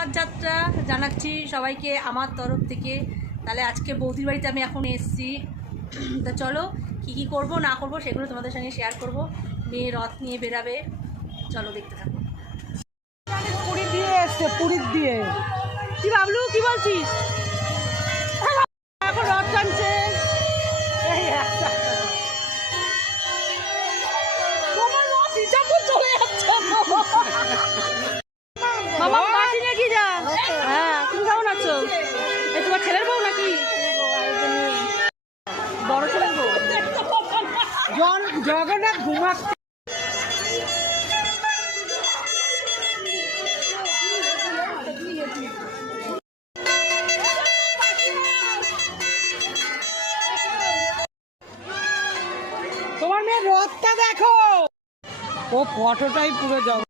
সুপ্রভাত যাত্রা জানাচ্ছি সবাইকে আমার তরফ থেকে। তাহলে আজকে বৌদির বাড়িতে আমি এখন এসেছি। তা চলো, কি কি করব, না করব সেগুলো তোমাদের সঙ্গে শেয়ার করব। মেয়ে রথ নিয়ে বেরাবে। চলো দেখতে থাকো। পুরীর দিয়ে এসছে, পুরীর দিয়ে। কি ভাবলু, কি বলছিস? জগন্নাথ ঘুমাচ্ছে তোমার মেয়ের রথটা দেখো। ও ফটোটাই পুরো জগ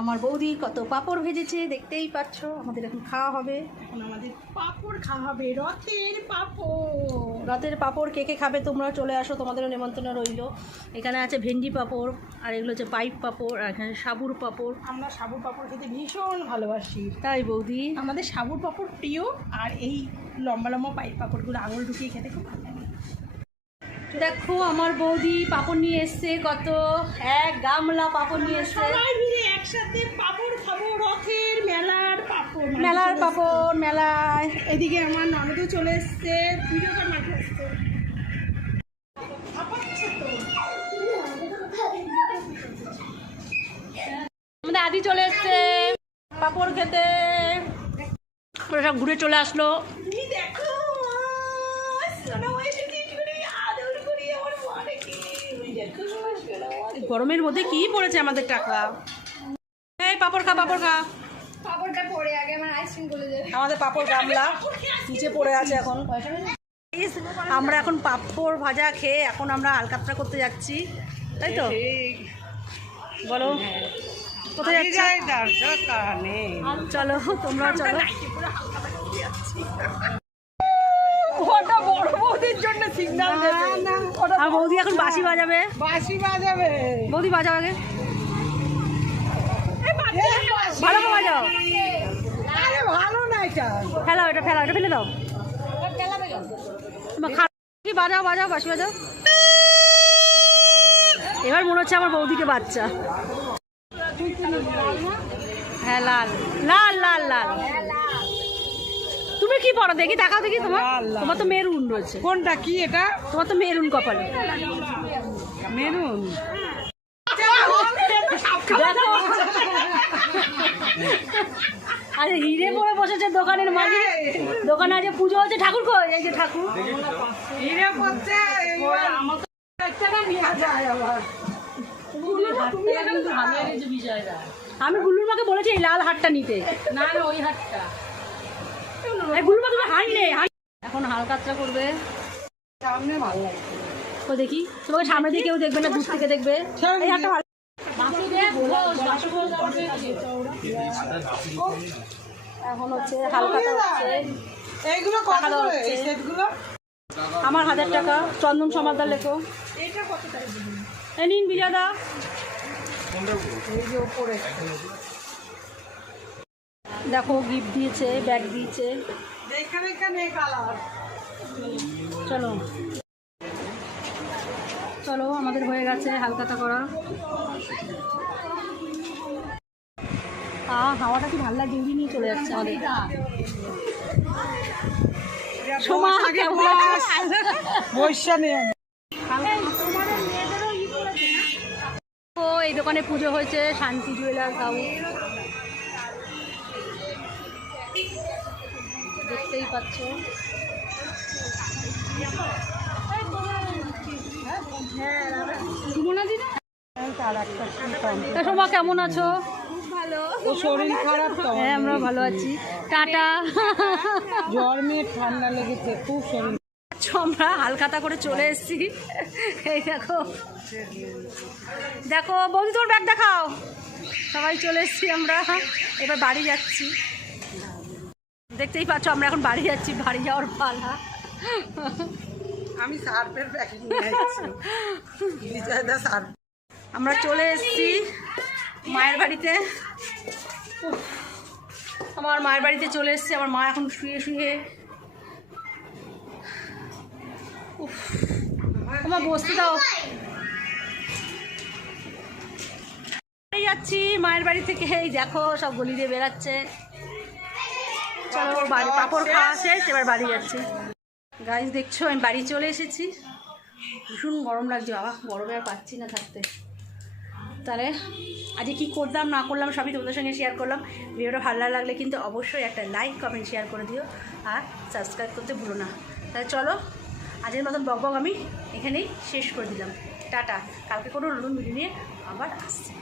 আমার বৌদি কত পাপড় ভেজেছে দেখতেই পাচ্ছ আমাদের এখন খাওয়া হবে। এখন আমাদের পাপড় খাওয়া হবে রথের পাপড়। রথের পাপড় কে কে খাবে তোমরা চলে আসো তোমাদেরও নিমন্ত্রণ রইল। এখানে আছে ভেন্ডি পাপড় আর এগুলো হচ্ছে পাইপ পাপড় আর এখানে সাবুর পাপড়। আমরা সাবুর পাপড় খেতে ভীষণ ভালোবাসি। তাই বৌদি। আমাদের সাবুর পাপড় প্রিয় আর এই লম্বা লম্বা পাইপ পাপড়গুলো আঙুল ঢুকিয়ে খেতে খুব ভালো লাগে। দেখো আমার বৌদি পাপড় নিয়ে এসছে কত এক গামলা পাপড় নিয়ে এসছে। একসাথে পাপড় খাব রথের মেলার পাপড় মানে মেলার পাপড় মেলায়। এদিকে আমার ননদও চলে এসছে ভিডিওটা মাঠে আসছে আমাদের আদি চলে এসছে। পাপড় খেতে। ওরা ঘুরে চলে আসলো। দেখো গরমের মধ্যে কি পড়েছে আমাদের টাকা? পাপড় খা পাপড় খা। পাপড়টা পরে আগে আমার আইসক্রিম গলে যাবে আমাদের পাপড় গামলা নিচে পড়ে আছে এখন। আমরা এখন পাপড় ভাজা খেয়ে এখন আমরা আলকাতরা করতে যাচ্ছি। তাই তো? বলো কোথায় যাচ্ছি? চলো তোমরা চলো। ওটা বড় বৌদির জন্য সিগন্যাল আর বৌদি এখন বাঁশি বাজাবে। বাঁশি বাজাবে। বৌদি আগে। বাঁশি। ভালো বাজাও আরে ভালো না এটা। ফেলাও এটা ফেলাও এটা ফেলে দাও। বাজাও বাজাও বাঁশি বাজাও। এবার মনে হচ্ছে আমার বৌদিকে বাচ্চা। হ্যাঁ লাল। লাল লাল লাল। তুমি কি পড়ো? দেখি দেখাও দেখি তোমার। তোমার তো মেরুন রয়েছে। কোনটা কি এটা? তোমার তো মেরুন কপালে। মেরুন। দেখো আরে হিরে পরে বসেছে দোকানের মালিক। দোকানে আজ পুজো হচ্ছে ঠাকুর কই? এই যে ঠাকুর। হিরে পড়ছে আমার তো এক টাকা নেওয়া যায় আবার। আমি গুল্লুর মাকে বলেছি এই লাল হাটটা নিতে। না না ওই গুল্লুর মা তুমি হাঁট নেই হাঁট এখন হালকাতরা করবে। সামনে ভালো লাগছে। তো দেখি তোমাকে সামনে দিয়ে কেউ দেখবে না দূর থেকে দেখবে। এই এখন হচ্ছে হালকাটা হচ্ছে এইগুলো কত করে? এই সেটগুলো? আমার হাজার টাকা চন্দন সমাদার লেখো। এটা কত টাকা এ নিন বিজয়দা। এই যে উপরে দেখো গিফট দিয়েছে ব্যাগ দিয়েছে। চলো। চলো আমাদের হয়ে গেছে হালকাতা করা। আ হাওয়াটা কি ভালো লাগে উড়িয়ে নিয়ে চলে যাচ্ছে আমাদের? ও এই দোকানে পুজো হয়েছে শান্তি জুয়েলার্স হাউস। দেখতেই পাচ্ছ। সোমা কেমন আছো? শরীর খারাপ তো। হ্যাঁ আমরা ভালো আছি। টাটা। জ্বর মেয়ে ঠান্ডা লেগেছে খুব শরীর। আচ্ছা, আমরা হালখাতা করে চলে এসেছি। এই দেখো। দেখো বৌদি তোর ব্যাগ দেখাও। সবাই চলে এসেছি আমরা। এবার বাড়ি যাচ্ছি। দেখতেই পাচ্ছ আমরা এখন বাড়ি যাচ্ছি বাড়ি যাওয়ার পালা। আমি আমরা চলে এসেছি মায়ের বাড়িতে। আমার মায়ের বাড়িতে চলে এসেছি। আমার মা এখন শুয়ে শুয়ে। উফ, আমার বসতে দাও। যাচ্ছি মায়ের বাড়ি থেকে। এই দেখো সব গলি দিয়ে বেরাচ্ছে। চলো বাড়ি পাপড় খাওয়া শেষ এবার বাড়ি যাচ্ছি। গাছ দেখছ, আমি বাড়ি চলে এসেছি। ভীষণ গরম লাগছে, বাবা, গরমে আর পাচ্ছি না থাকতে। তাহলে আজকে কী করলাম, না করলাম, সবই তোমাদের সঙ্গে শেয়ার করলাম। ভিডিওটা ভালো লাগলে কিন্তু অবশ্যই একটা লাইক কমেন্ট শেয়ার করে দিও। আর সাবস্ক্রাইব করতে ভুলো না। তাহলে চলো, আজকের মতন বক বক আমি এখানেই শেষ করে দিলাম। টাটা। কালকে কোনো নতুন ভিডিও নিয়ে আবার আসছি।